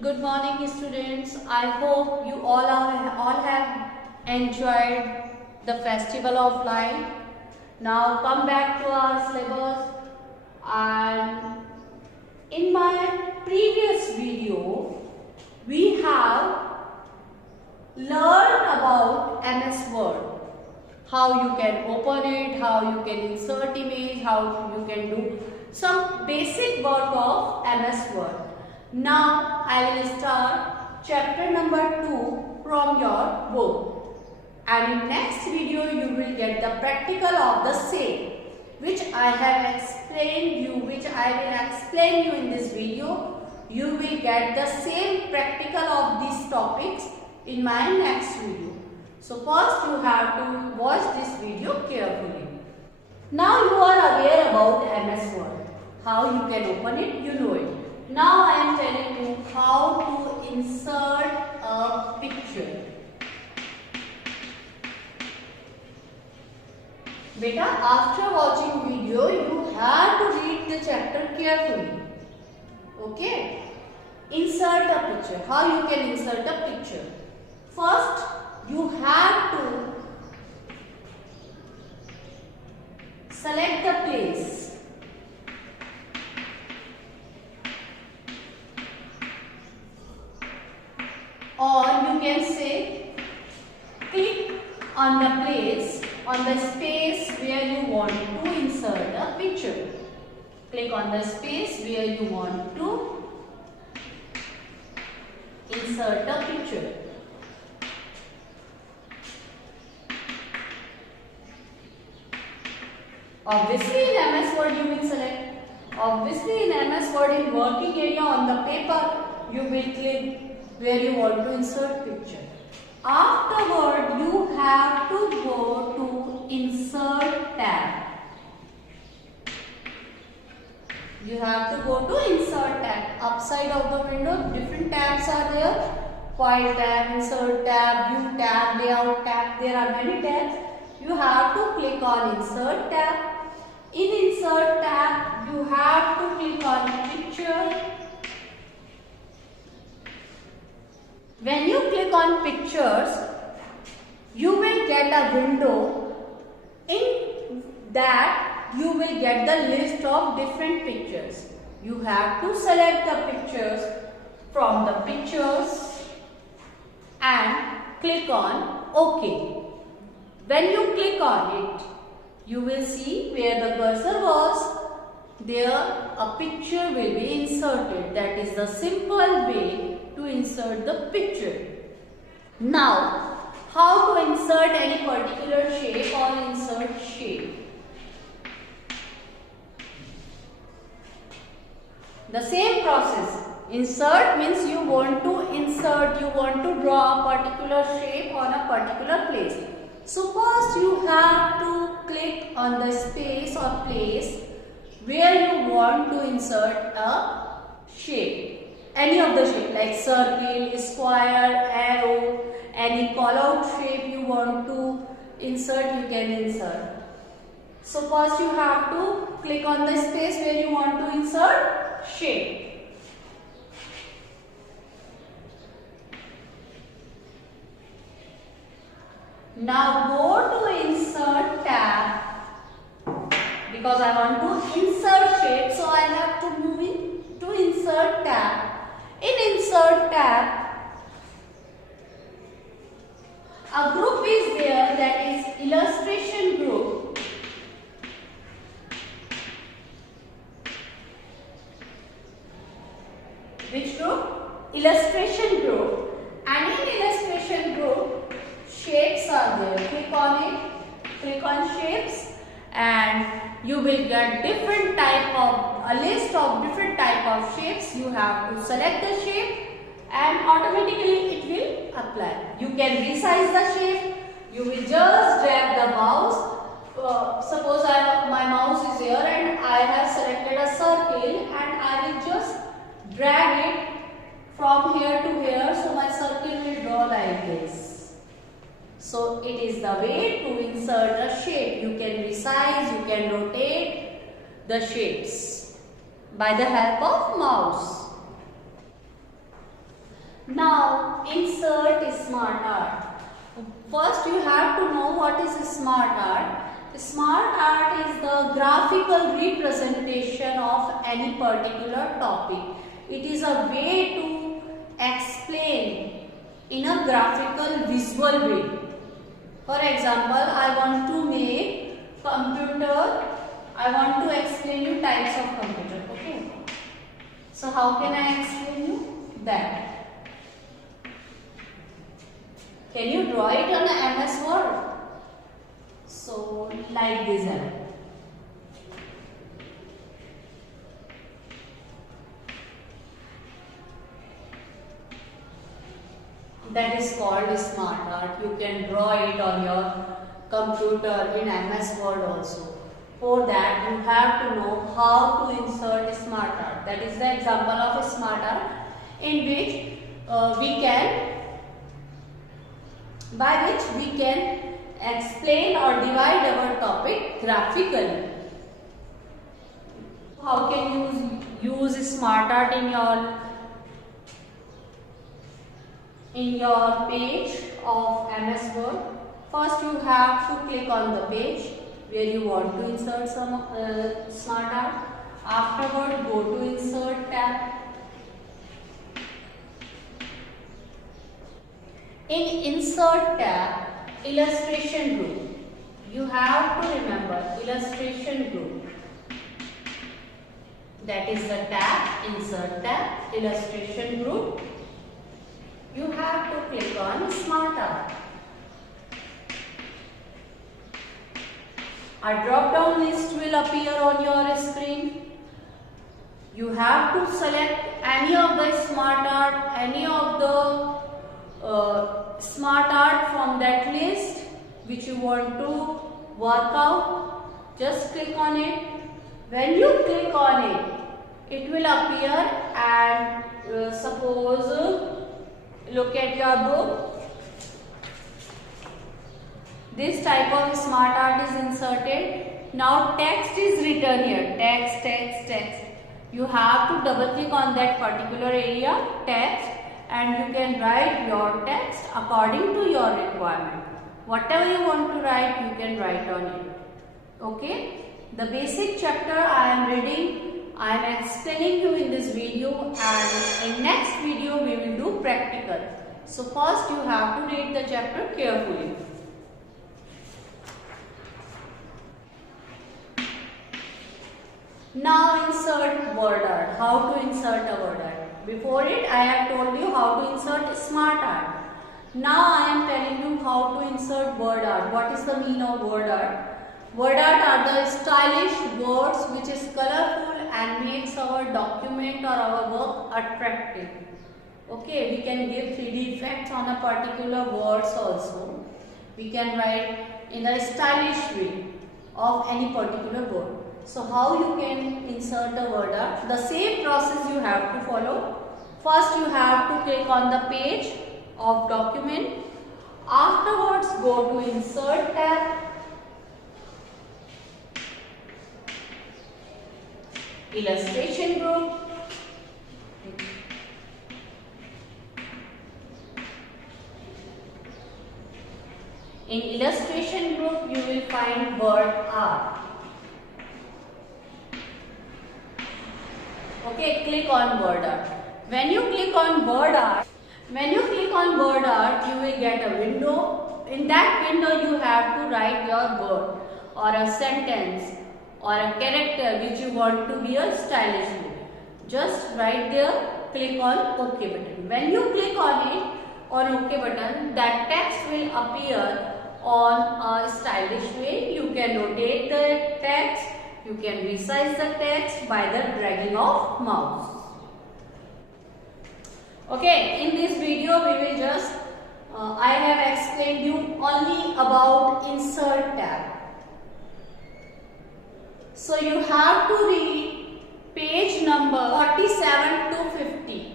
Good morning, students. I hope you all have enjoyed the Festival of Light. Now come back to our syllabus, and in my previous video we have learned about MS Word. How you can open it, how you can insert image, how you can do some basic work of MS Word. Now I will start chapter number 2 from your book, and in next video you will get the practical of the same, which I have explained you, which I will explain you in this video. You will get the same practical of these topics in my next video. So first you have to watch this video carefully. Now you are aware about MS Word. How you can open it, you know it. Now I am telling you how to insert a picture. Beta, after watching video, you have to read the chapter carefully. Okay? Insert a picture. How you can insert a picture? First, you have to select the place. Or you can say, click on the place, on the space where you want to insert a picture. Click on the space where you want to insert a picture. Obviously in MS Word you will select. Obviously in MS Word, in working area on the paper, you will click where you want to insert picture. Afterward, you have to go to Insert tab. You have to go to Insert tab. Upside of the window, different tabs are there. File tab, Insert tab, View tab, Layout tab. There are many tabs. You have to click on Insert tab. In Insert tab, you have to click on Picture. When you click on Pictures, you will get a window. In that, you will get the list of different pictures. You have to select the pictures from the pictures and click on OK. When you click on it, you will see where the cursor was. There a picture will be inserted. That is the simple way to insert the picture. Now, how to insert any particular shape or insert shape? The same process. Insert means you want to insert, you want to draw a particular shape on a particular place. So first you have to click on the space or place where you want to insert a shape. Any of the shape like circle, square, arrow, any call out shape you want to insert, you can insert. So first you have to click on the space where you want to insert shape. Now go to Insert tab, because I want to insert shape, so I have to move in to Insert tab. In Insert tab, a group is there, that is Illustration group. Which group? Illustration group. And in Illustration group, shapes are there. Click on it, click on shapes, and you will get different type of, a list of different type of shapes. You have to select the shape and automatically it will apply. You can resize the shape. You will just drag the mouse. Suppose my mouse is here and I have selected a circle, and I will just drag it from here to here, so my circle will draw like this. So it is the way to insert a shape. You can resize, you can rotate the shapes by the help of mouse. Now insert smart art. First you have to know what is smart art. Smart art is the graphical representation of any particular topic. It is a way to explain in a graphical visual way. For example, I want to make computer. I want to explain you types of computer. Okay. So how can I explain you that? Can you draw it on a MS Word? So like this. That is called smart art. You can draw it on your computer in MS Word also. For that you have to know how to insert smart art. That is the example of smart art in which by which we can explain or divide our topic graphically. How can you use smart art in your page of MS Word? First you have to click on the page where you want to insert some smart art. Afterward go to insert tab. In insert tab, illustration group. You have to remember illustration group. That is the tab, insert tab, illustration group. You have to click on smart art. A drop down list will appear on your screen. You have to select any of the smart art, any of the smart art from that list which you want to work out. Just click on it. When you click on it, it will appear and suppose look at your book. This type of smart art is inserted. Now text is written here. Text. You have to double click on that particular area, text, and you can write your text according to your requirement. Whatever you want to write, you can write on it. Okay? The basic chapter I am reading, I am explaining you in this video, and in next video we will do practical. So first you have to read the chapter carefully. Now insert word art. How to insert a word art? Before it I have told you how to insert smart art. Now I am telling you how to insert word art. What is the meaning of word art? Word art are the stylish words which is colorful and makes our document or our work attractive. Okay, we can give 3D effects on a particular words also. We can write in a stylish way of any particular word. So how you can insert a word art? The same process you have to follow. First you have to click on the page of document. Afterwards go to insert tab. Illustration group. In illustration group you will find word art. Okay, click on word art. When you click on word art, you will get a window. In that window you have to write your word or a sentence or a character which you want to be a stylish way. Just write there, click on OK button. When you click on it, on OK button, that text will appear on a stylish way. You can rotate the text. You can resize the text by the dragging of mouse. Okay, in this video we will just, I have explained you only about insert tab. So you have to read page number 47 to 50.